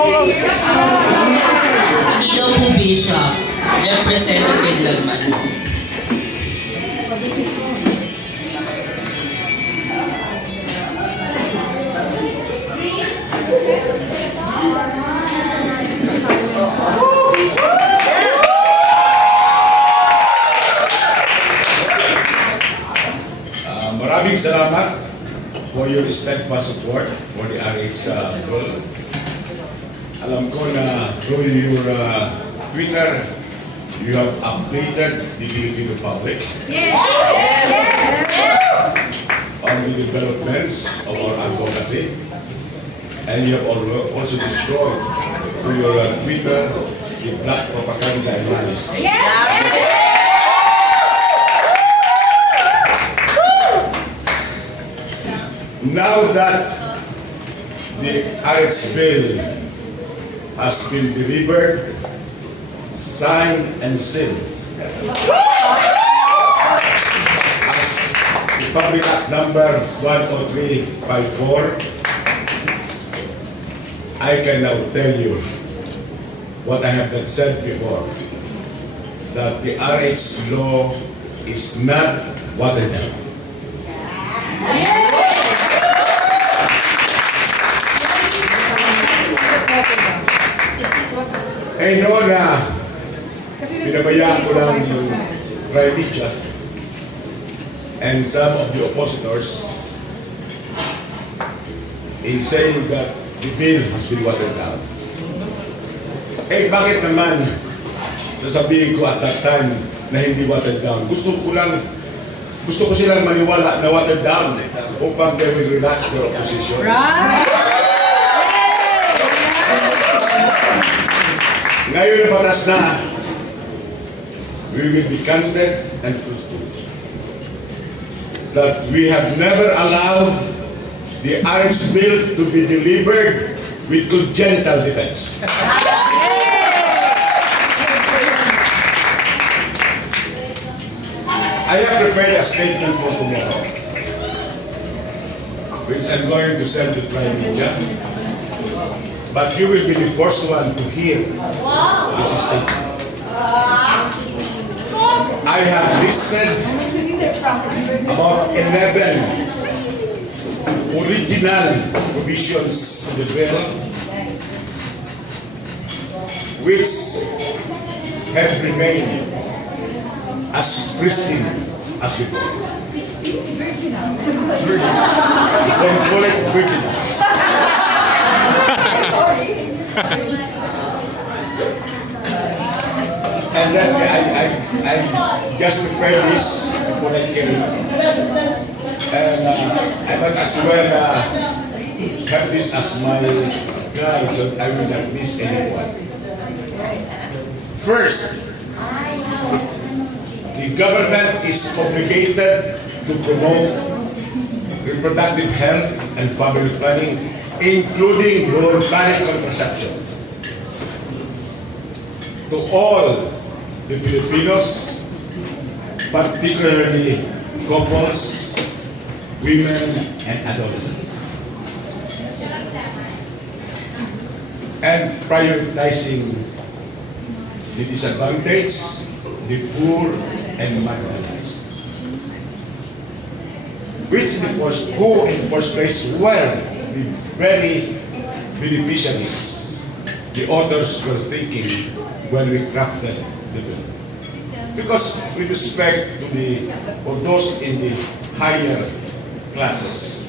Sino po Bishop? Representative Lagman. Maraming salamat for your steadfast support for the RH bill. Alam ko na through your Twitter, you have updated the Filipino public on the developments of our advocacy, and you have also destroyed through your Twitter the black propaganda and lies. Now that the RH bill has been delivered, signed and sealed as Republic Act number 10354, I can now tell you what I have not said before, that the RH law is not watered down. Eh noon na pinabayaan ko lang yung private and some of the oppositors in saying that the bill has been watered down. Eh bakit naman nasabihin ko at that time na hindi watered down? Gusto ko silang maniwala na watered down upang they will relax their opposition. Ngayon na batas na, we will be candid and truthful that we have never allowed the RH bill to be delivered with congenital defects. I have prepared a statement for tomorrow, which I'm going to send to Prime Media. But you will be the first one to hear this statement. I have listed about 11 original provisions in the bill which have remained as pristine as before. You can call it virginal. And then I just prepared this before I came. And I might as well have this as my guide so I will not miss anyone. First, the government is obligated to promote reproductive health and family planning, including voluntary contraception, to all the Filipinos, particularly couples, women, and adolescents, and prioritizing the disadvantaged, the poor, and marginalized, which in the first place were the very beneficiaries the authors were thinking when we crafted the bill. Because with respect to for those in the higher classes,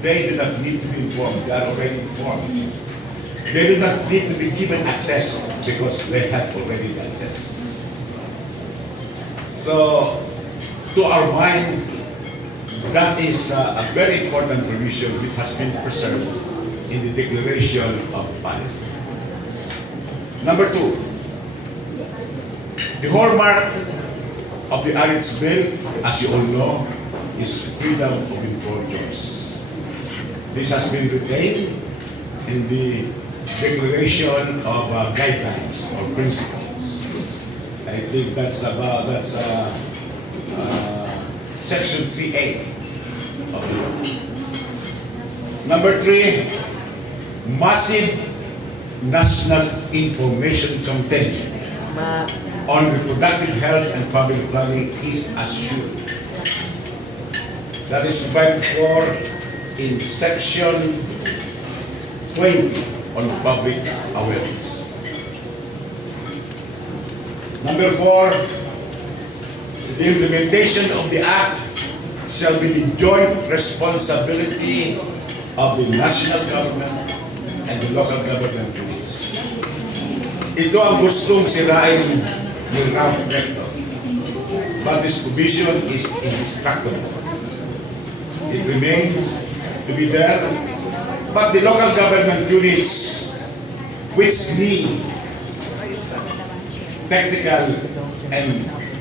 they do not need to be informed, they are already informed. They do not need to be given access because they have already access. So, to our mind, that is a very important provision which has been preserved in the Declaration of Palestine. Number two, the hallmark of the RH bill, as you all know, is freedom of informed choice. This has been retained in the Declaration of Guidelines or Principles. I think that's Section 3A of the law. Number three, massive national information campaign on reproductive health and public planning is assured. That is provided for in section 20 on public awareness. Number 4, the implementation of the Act shall be the joint responsibility of the national government and the local government units. Ito ang gustong sirain ni Ralph Rector, but this provision is indestructible. It remains to be there, but the local government units which need technical and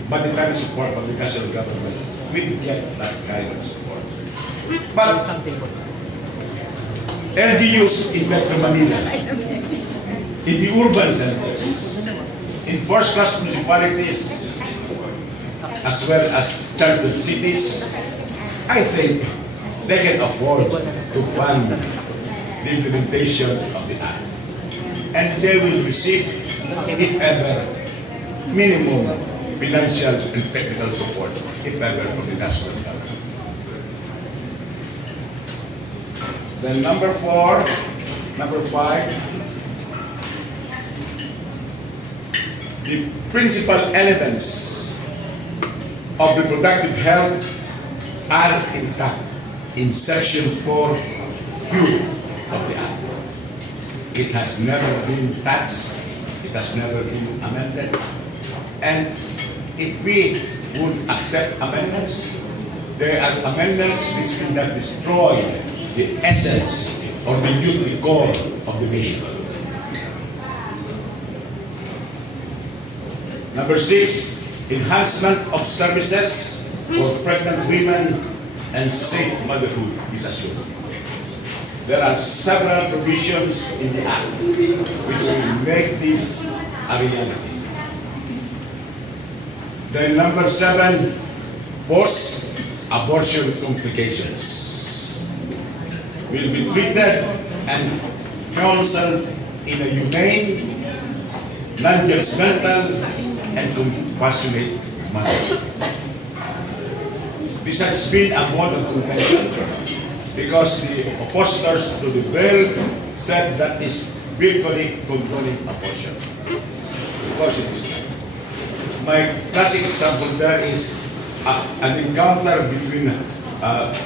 monetary support from the national government will get that kind of support. But LGUs in Metro Manila, in the urban centers, in first-class municipalities, as well as chartered cities, I think they can afford to fund the implementation of the Act. And they will receive, if ever, minimum financial and technical support, if ever, from the national government. Then number 5, the principal elements of reproductive health are intact in section 4(q) of the Act. It has never been touched, it has never been amended, and if we would accept amendments, there are amendments which will not destroy the essence or the unity core of the nation. Number 6, enhancement of services for pregnant women and safe motherhood is assured. There are several provisions in the Act which will make this a reality. Then number 7, post-abortion complications will be treated and counseled in a humane, non-judgmental, and compassionate manner. This has been a mode of contention because the oppositors to the bill said that is virtually condoning abortion. Of course it is not. My classic example there is an encounter between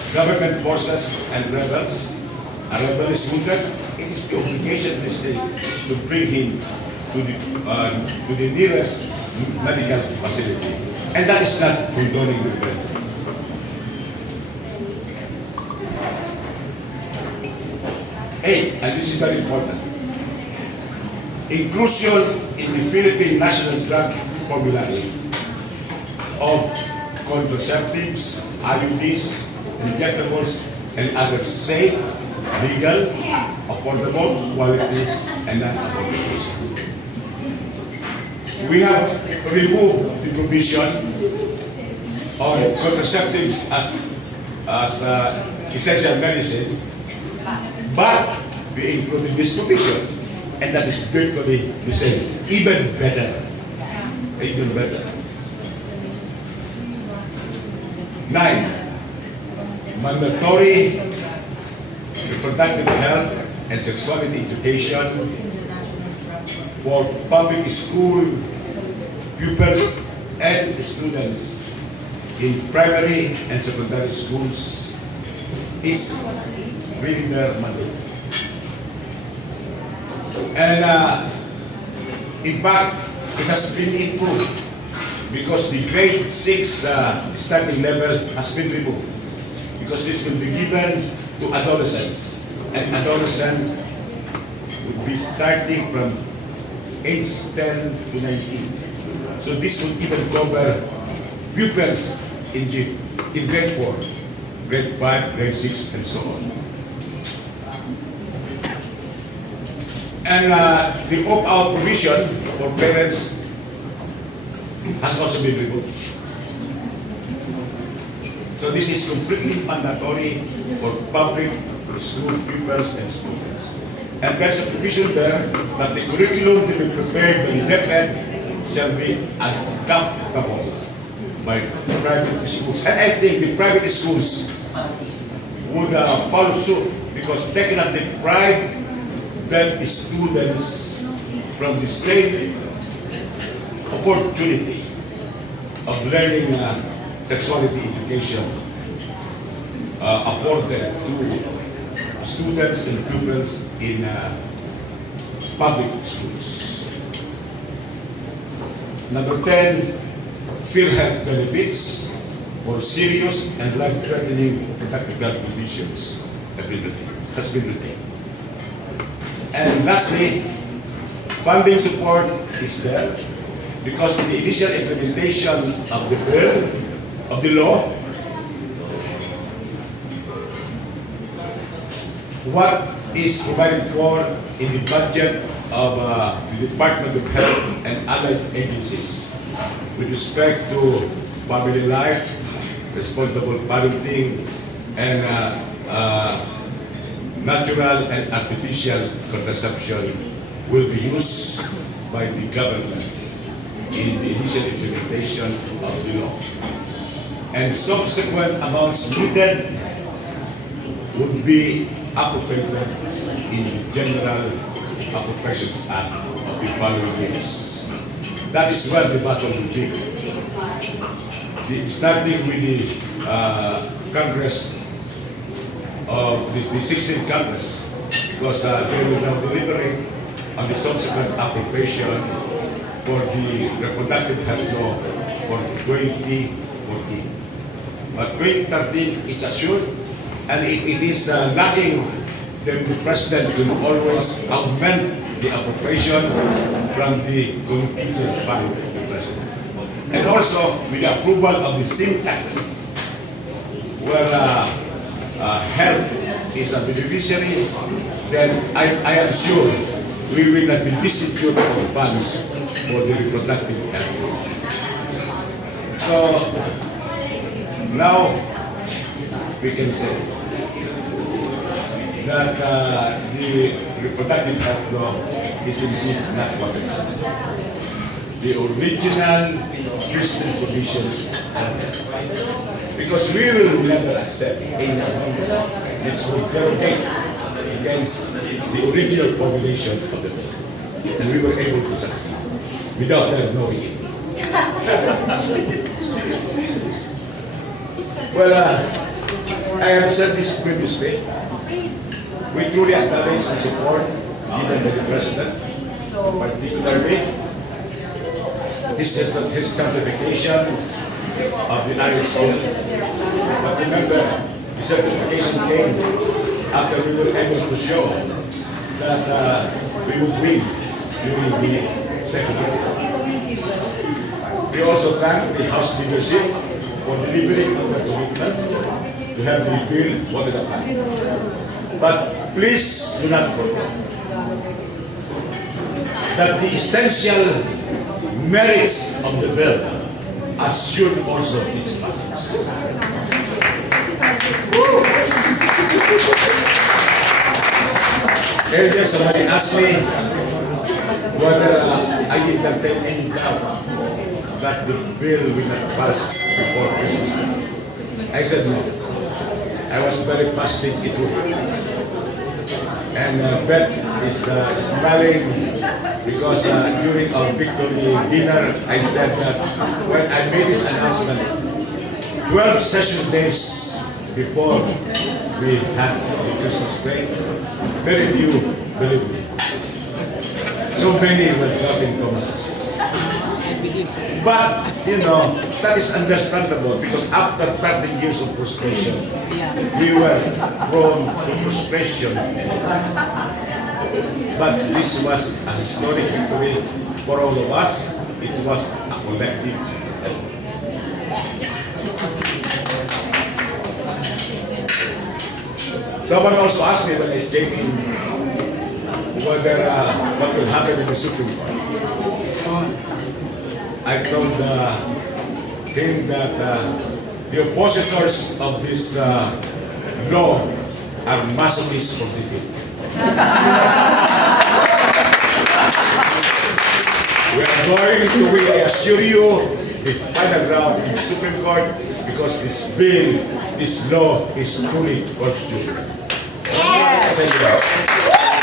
government forces and rebels. A rebel is wounded. It is the obligation of the state to bring him to the nearest medical facility, and that is not condoning the bill. And this is very important, inclusion in the Philippine National Drug Formulary of contraceptives, IUDs, injectables, and other safe, legal, affordable, quality, and non-abortive. We have removed the provision on contraceptives as essential medicine, but we included this provision, and that is virtually the same, even better. Even better. 9, mandatory reproductive health and sexuality education for public school pupils and students in primary and secondary schools is really their mandate. And in fact, it has been improved because the grade 6 starting level has been removed, because this will be given to adolescents, and adolescent would be starting from age 10 to 19. So this would even cover pupils in grade 4, grade 5, grade 6, and so on. And the opt-out provision for parents has also been removed. So this is completely mandatory for public school pupils and students. And there's a provision there that the curriculum to be prepared by the DepEd shall be adaptable by private schools. And I think the private schools would follow suit because they cannot deprive their students from the same opportunity of learning sexuality education afforded to students and pupils in public schools. Number 10, PhilHealth benefits for serious and life-threatening reproductive health conditions has been retained. And lastly, funding support is there because in the initial implementation of the bill, of the law, what is provided for in the budget of the Department of Health and allied agencies with respect to family life, responsible parenting, and natural and artificial contraception will be used by the government in the initial implementation of the law. And subsequent amounts needed would be appropriated in the General Appropriations Act of the following years. That is where the battle will be. Starting with the Congress of the 16th Congress, because they will now deliberate on the subsequent appropriation for the reproductive health law for 2014. But 2013, it's assured, and if it is lacking, then the President will always augment the appropriation from the contingent fund of the President. And also, with the approval of the same taxes, where health is a beneficiary, then I am sure we will not be destitute of funds for the reproductive health. So, now we can say that the reproductive health law is indeed not what it is. The original Christian provisions are there. Because we will never accept any amendment which will derogate against the original formulation of the law. And we were able to succeed without them knowing it. Well, I have said this previously. We truly acknowledge the support given by the President, particularly his certification of the marriage bill. But remember, the certification came after we were able to show that we would win during the second reading. We also thank the House leadership for delivering on the commitment to have the bill voted upon. But please do not forget that the essential merits of the bill assured also its passage. Earlier, somebody asked me whether I did not take any doubt that the bill will not pass before Christmas. I said no. I was very positive it would. And Beth is smiling because during our victory dinner, I said that when I made this announcement, 12 session days before we had the Christmas break, very few believed me. So many were dropping Thomases. But, you know, that is understandable because after 30 years of frustration, we were prone to frustration. But this was a historic victory for all of us. It was a collective effort. Someone also asked me when I came in whether what will happen in the Supreme Court. I told him that the oppositors of this law are masochists for defeat. We are going to, we assure you, the final round in the Supreme Court because this bill, this law is truly constitutional. Yes. Thank you.